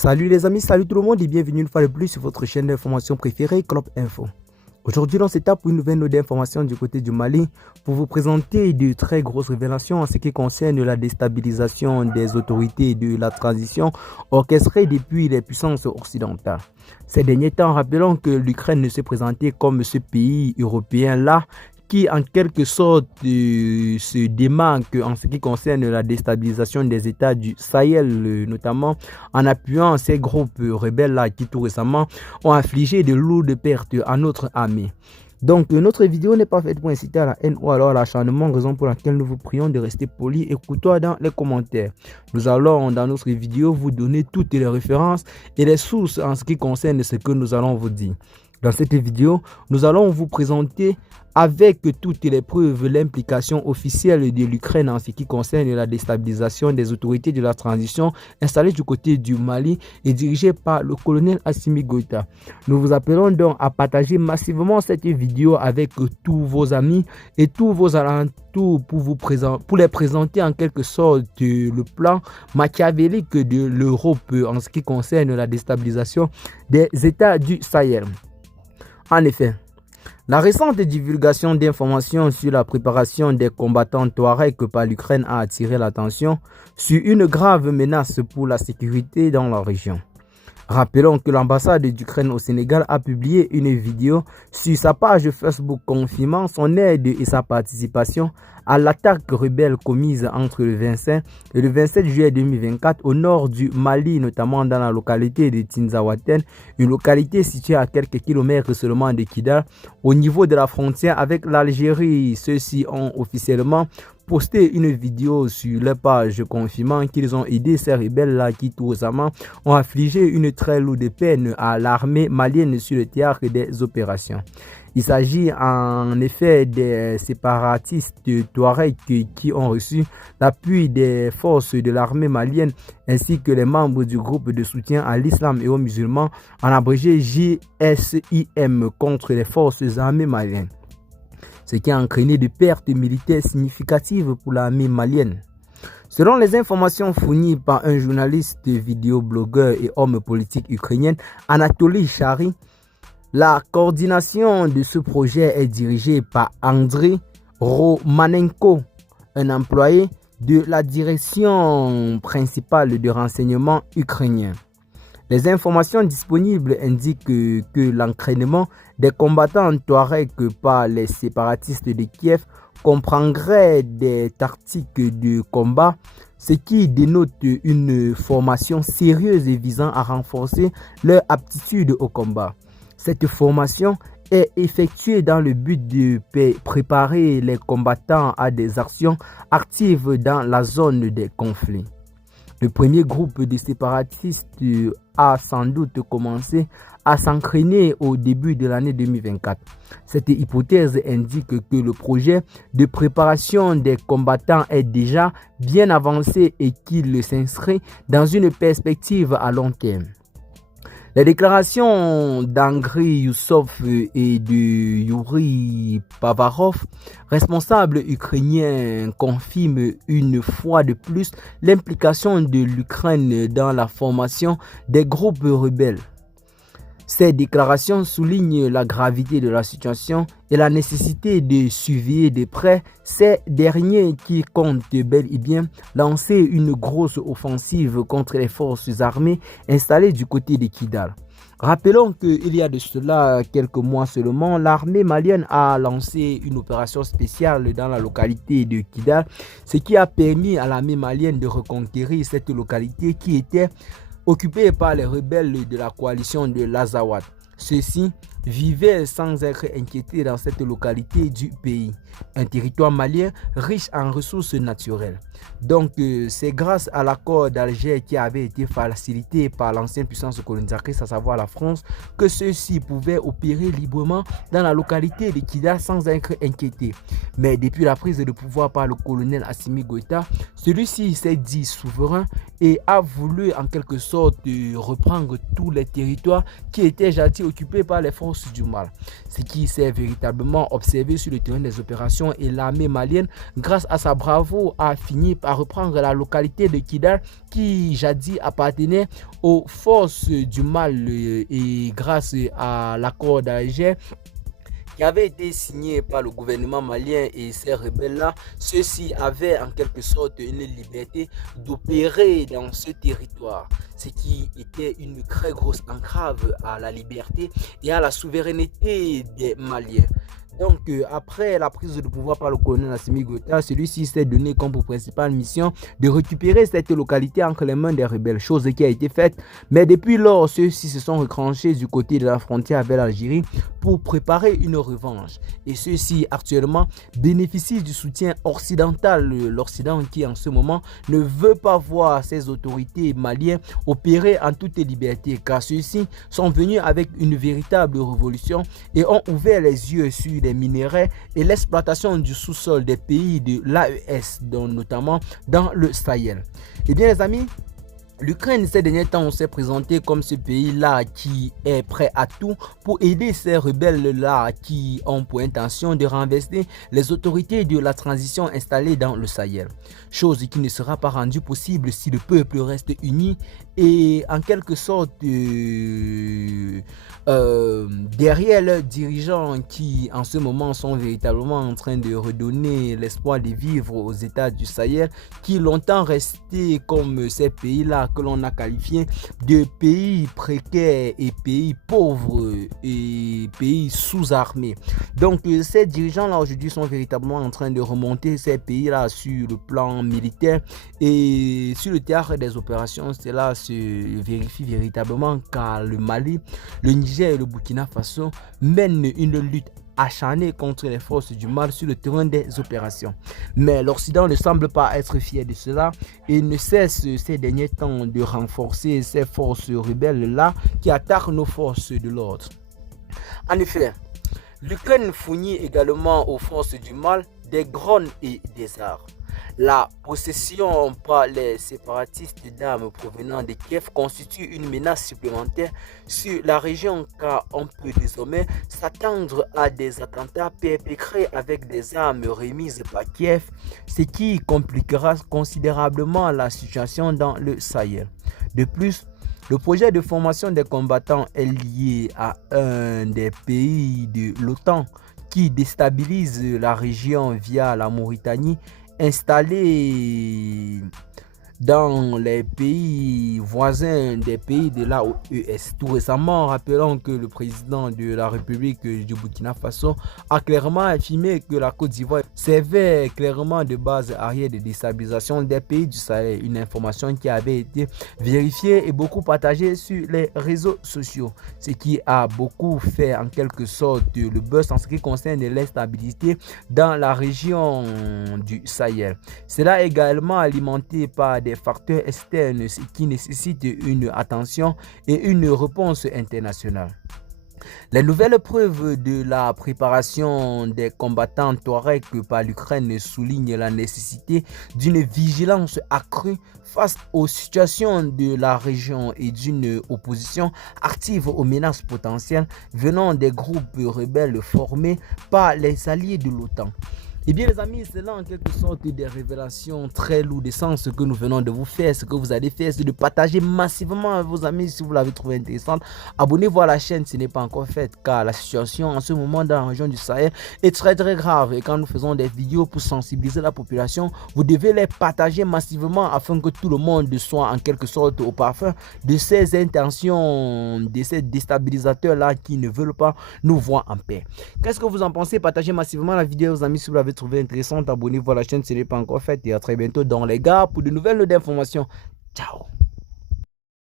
Salut les amis, salut tout le monde et bienvenue une fois de plus sur votre chaîne d'information préférée, Clop Info. Aujourd'hui, dans cette étape, une nouvelle note d'information du côté du Mali pour vous présenter de très grosses révélations en ce qui concerne la déstabilisation des autorités de la transition orchestrée depuis les puissances occidentales. Ces derniers temps, rappelons que l'Ukraine ne s'est présentée comme ce pays européen-là qui en quelque sorte se démarque en ce qui concerne la déstabilisation des États du Sahel, notamment en appuyant ces groupes rebelles-là qui tout récemment ont infligé de lourdes pertes à notre armée. Donc notre vidéo n'est pas faite pour inciter à la haine ou alors à l'acharnement, raison pour laquelle nous vous prions de rester poli et courtois dans les commentaires. Nous allons dans notre vidéo vous donner toutes les références et les sources en ce qui concerne ce que nous allons vous dire. Dans cette vidéo, nous allons vous présenter avec toutes les preuves l'implication officielle de l'Ukraine en ce qui concerne la déstabilisation des autorités de la transition installées du côté du Mali et dirigées par le colonel Assimi Goïta. Nous vous appelons donc à partager massivement cette vidéo avec tous vos amis et tous vos alentours pour les présenter en quelque sorte le plan machiavélique de l'Europe en ce qui concerne la déstabilisation des États du Sahel. En effet, la récente divulgation d'informations sur la préparation des combattants Touaregs par l'Ukraine a attiré l'attention sur une grave menace pour la sécurité dans la région. Rappelons que l'ambassade d'Ukraine au Sénégal a publié une vidéo sur sa page Facebook confirmant son aide et sa participation à l'attaque rebelle commise entre le 25 et le 27 juillet 2024 au nord du Mali, notamment dans la localité de Tinzaouaten, une localité située à quelques kilomètres seulement de Kidal, au niveau de la frontière avec l'Algérie. Ceux-ci ont officiellement posté une vidéo sur leur page confirmant qu'ils ont aidé ces rebelles-là qui tout récemment ont affligé une très lourde peine à l'armée malienne sur le théâtre des opérations. Il s'agit en effet des séparatistes Touaregs qui ont reçu l'appui des forces de l'armée malienne ainsi que les membres du groupe de soutien à l'islam et aux musulmans, en abrégé JSIM, contre les forces armées maliennes, ce qui a entraîné des pertes militaires significatives pour l'armée malienne. Selon les informations fournies par un journaliste, vidéoblogueur et homme politique ukrainien, Anatoly Chary, la coordination de ce projet est dirigée par Andriy Romanenko, un employé de la direction principale de renseignement ukrainien. Les informations disponibles indiquent que l'entraînement des combattants Touaregs par les séparatistes de Kiev comprendrait des tactiques de combat, ce qui dénote une formation sérieuse visant à renforcer leur aptitude au combat. Cette formation est effectuée dans le but de préparer les combattants à des actions actives dans la zone des conflits. Le premier groupe de séparatistes a sans doute commencé à s'entraîner au début de l'année 2024. Cette hypothèse indique que le projet de préparation des combattants est déjà bien avancé et qu'il s'inscrit dans une perspective à long terme. Les déclarations d'Andriy Youssof et de Yuri Pavarov, responsables ukrainiens, confirment une fois de plus l'implication de l'Ukraine dans la formation des groupes rebelles. Ces déclarations soulignent la gravité de la situation et la nécessité de surveiller de près ces derniers qui comptent bel et bien lancer une grosse offensive contre les forces armées installées du côté de Kidal. Rappelons qu'il y a de cela quelques mois seulement, l'armée malienne a lancé une opération spéciale dans la localité de Kidal, ce qui a permis à l'armée malienne de reconquérir cette localité qui était occupés par les rebelles de la coalition de l'Azawad. Ceux-ci vivaient sans être inquiétés dans cette localité du pays, un territoire malien riche en ressources naturelles. Donc c'est grâce à l'accord d'Alger qui avait été facilité par l'ancienne puissance colonisatrice, à savoir la France, que ceux-ci pouvaient opérer librement dans la localité de Kidal sans être inquiétés. Mais depuis la prise de pouvoir par le colonel Assimi Goïta, celui-ci s'est dit souverain et a voulu en quelque sorte reprendre tous les territoires qui étaient jadis occupée par les forces du mal. Ce qui s'est véritablement observé sur le terrain des opérations et l'armée malienne, grâce à sa bravoure, a fini par reprendre la localité de Kidal qui jadis appartenait aux forces du mal et grâce à l'accord d'Alger qui avait été signé par le gouvernement malien et ces rebelles-là, ceux-ci avaient en quelque sorte une liberté d'opérer dans ce territoire, ce qui était une très grosse entrave à la liberté et à la souveraineté des Maliens. Donc, après la prise de pouvoir par le colonel Assimi Goïta, celui-ci s'est donné comme pour principale mission de récupérer cette localité entre les mains des rebelles, chose qui a été faite. Mais depuis lors, ceux-ci se sont retranchés du côté de la frontière avec l'Algérie pour préparer une revanche. Et ceux-ci, actuellement, bénéficient du soutien occidental. L'Occident qui, en ce moment, ne veut pas voir ses autorités maliennes opérer en toute liberté, car ceux-ci sont venus avec une véritable révolution et ont ouvert les yeux sur les minéraux et l'exploitation du sous-sol des pays de l'AES, notamment dans le Sahel. Eh bien les amis, l'Ukraine ces derniers temps s'est présenté comme ce pays-là qui est prêt à tout pour aider ces rebelles-là qui ont pour intention de renverser les autorités de la transition installées dans le Sahel. Chose qui ne sera pas rendue possible si le peuple reste uni et en quelque sorte derrière leurs dirigeants qui en ce moment sont véritablement en train de redonner l'espoir de vivre aux États du Sahel qui longtemps restés comme ces pays-là que l'on a qualifié de pays précaires et pays pauvres et pays sous-armés. Donc ces dirigeants-là aujourd'hui sont véritablement en train de remonter ces pays-là sur le plan militaire et sur le théâtre des opérations. Cela se vérifie véritablement car le Mali, le Niger et le Burkina Faso mènent une lutte acharnée contre les forces du mal sur le terrain des opérations. Mais l'Occident ne semble pas être fier de cela et ne cesse ces derniers temps de renforcer ces forces rebelles-là qui attaquent nos forces de l'ordre. En effet, l'Ukraine fournit également aux forces du mal des drones et des armes. La possession par les séparatistes d'armes provenant de Kiev constitue une menace supplémentaire sur la région car on peut désormais s'attendre à des attentats perpétrés avec des armes remises par Kiev, ce qui compliquera considérablement la situation dans le Sahel. De plus, le projet de formation des combattants est lié à un des pays de l'OTAN qui déstabilise la région via la Mauritanie installé dans les pays voisins des pays de l'AES. Tout récemment, rappelons que le président de la République du Burkina Faso a clairement affirmé que la Côte d'Ivoire servait clairement de base arrière de déstabilisation des pays du Sahel. Une information qui avait été vérifiée et beaucoup partagée sur les réseaux sociaux. Ce qui a beaucoup fait en quelque sorte le buzz en ce qui concerne l'instabilité dans la région du Sahel. Cela est également alimenté par des facteurs externes qui nécessitent une attention et une réponse internationale. Les nouvelles preuves de la préparation des combattants Touareg par l'Ukraine soulignent la nécessité d'une vigilance accrue face aux situations de la région et d'une opposition active aux menaces potentielles venant des groupes rebelles formés par les alliés de l'OTAN. Eh bien les amis, c'est là en quelque sorte des révélations très lourdes de sens que nous venons de vous faire. Ce que vous allez faire, c'est de partager massivement à vos amis si vous l'avez trouvé intéressante. Abonnez-vous à la chaîne si ce n'est pas encore fait car la situation en ce moment dans la région du Sahel est très grave. Et quand nous faisons des vidéos pour sensibiliser la population, vous devez les partager massivement afin que tout le monde soit en quelque sorte au parfum de ces intentions, de ces déstabilisateurs-là qui ne veulent pas nous voir en paix. Qu'est-ce que vous en pensez? Partagez massivement la vidéo aux amis si vous l'avez trouvé intéressante. Abonnez-vous à la chaîne si ce n'est pas encore fait et à très bientôt dans les gars pour de nouvelles informations. Ciao.